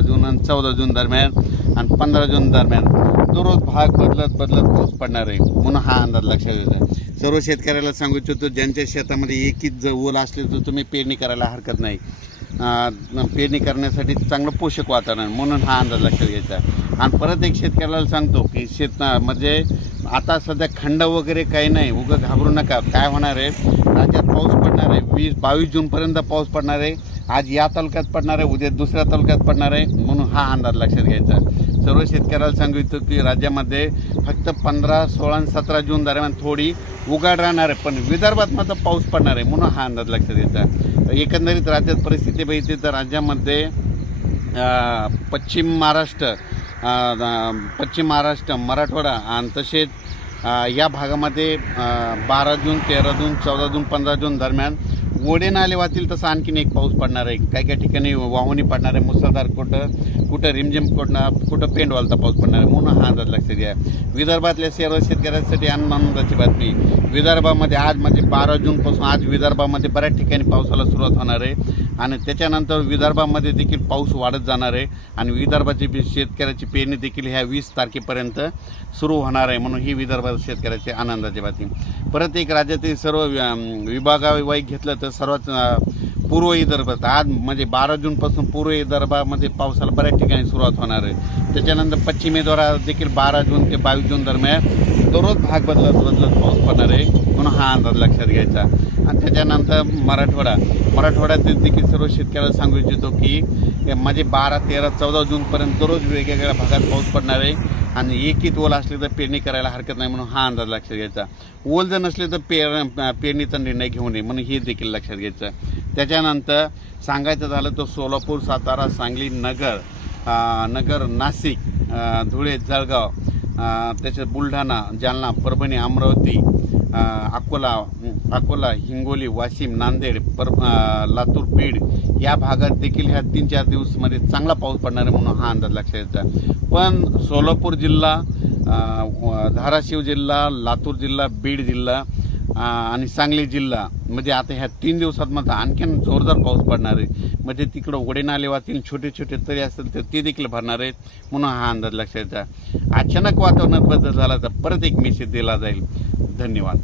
जून आणि 14 जून दरम्यान आणि 15 जून दरम्यान दररोज भाग बदलत पाऊस पडणार आहे म्हणून हा अंदाज लक्षात येतो. सर्व शेतकऱ्याला सांगू इच्छितो, ज्यांच्या शेतामध्ये एकच ओल असले तर तुम्ही पेरणी करायला हरकत नाही. पेरणी करण्यासाठी चांगलं पोषक वातावरण म्हणून हा अंदाज लक्षात घ्यायचा. आणि परत एक शेतकऱ्याला सांगतो की म्हणजे आता सध्या खंड वगैरे काही नाही, उगं घाबरू नका. काय होणार आहे, राज्यात पाऊस पडणार आहे. 20-22 जूनपर्यंत पाऊस पडणार आहे. आज या तालुक्यात पडणार आहे, उद्या दुसऱ्या तालुक्यात पडणार आहे म्हणून हा अंदाज लक्षात घ्यायचा. सर्व शेतकऱ्याला सांगितलं की राज्यामध्ये फक्त 15, 16 आणि 17 जून दरम्यान थोडी उघाड राहणार आहे, पण विदर्भात मात्र पाऊस पडणार आहे म्हणून हा अंदाज लक्षात घ्यायचा. एकंदरीत राज्यात परिस्थिती बघितली तर राज्यामध्ये पश्चिम महाराष्ट्र, मराठवाडा आणि तसेच या भागामध्ये 12 जून, 13 जून, 14 जून, 15 जून दरम्यान ओढे नाले वाहतील तसं आणखीन एक पाऊस पडणार आहे. काही ठिकाणी वाहुनी पडणार आहे, मुसळधार, कुठं रिमझिम, कुठं पेंडवालता पाऊस पडणार आहे म्हणून हा अंदाज लक्षात घ्या. विदर्भातल्या सर्व शेतकऱ्यांसाठी आनंदाची बातमी. विदर्भामध्ये आज म्हणजे 12 जूनपासून आज विदर्भामध्ये बऱ्याच ठिकाणी पावसाला सुरुवात होणार आहे आणि त्याच्यानंतर विदर्भामध्ये देखील पाऊस वाढत जाणार आहे आणि विदर्भाची शेतकऱ्याची पेरणी देखील ह्या 20 तारखेपर्यंत सुरू होणार आहे म्हणून ही विदर्भात शेतकऱ्याची आनंदाची बातमी. परत एक राज्यातील सर्व विभागावाईज घेतलं तर सर्वात पूर्व विदर्भात आज म्हणजे 12 जूनपासून पूर्व विदर्भामध्ये पावसाला बऱ्याच ठिकाणी सुरुवात होणार आहे. त्याच्यानंतर पश्चिमी द्वारा देखील 12 जून ते 22 जून दरम्यान दररोज भाग बदलत पाऊस पडणार आहे म्हणून हा अंदाज लक्षात घ्यायचा. आणि त्याच्यानंतर मराठवाड्यात देखील सर्व शेतकऱ्याला सांगू इच्छितो की म्हणजे 12, 13, 14 जूनपर्यंत दररोज वेगवेगळ्या भागात पाऊस पडणार आहे आणि एकही ओल असले तर पेरणी करायला हरकत नाही म्हणून हा अंदाज लक्षात घ्यायचा. ओल जर नसले तर पेरणीचा निर्णय घेऊ नये म्हणून हे देखील लक्षात घ्यायचं. त्याच्यानंतर सांगायचं झालं तर सोलापूर, सातारा, सांगली, नगर, नाशिक, धुळे, जळगाव, त्याच्यात बुलढाणा, जालना, परभणी, अमरावती, अकोला, हिंगोली, वाशिम, नांदेड, लातूर, बीड या भागात देखील ह्या 3-4 दिवसामध्ये चांगला पाऊस पडणार आहे म्हणून हा अंदाज लक्षात घ्यायचा. पण सोलापूर जिल्हा, धाराशिव जिल्हा, लातूर जिल्हा, बीड जिल्हा आणि सांगली जिल्हा म्हणजे आता ह्या 3 दिवसात मात्र आणखीन जोरदार पाऊस पडणार आहे. म्हणजे तिकडं ओढे नाले वाहतील, छोटे तरी असेल तर ते देखील भरणार आहेत म्हणून हा अंदाज लक्षात घ्यायचा. अचानक वातावरणात बदल झाला तर परत एक मेसेज दिला जाईल. धन्यवाद.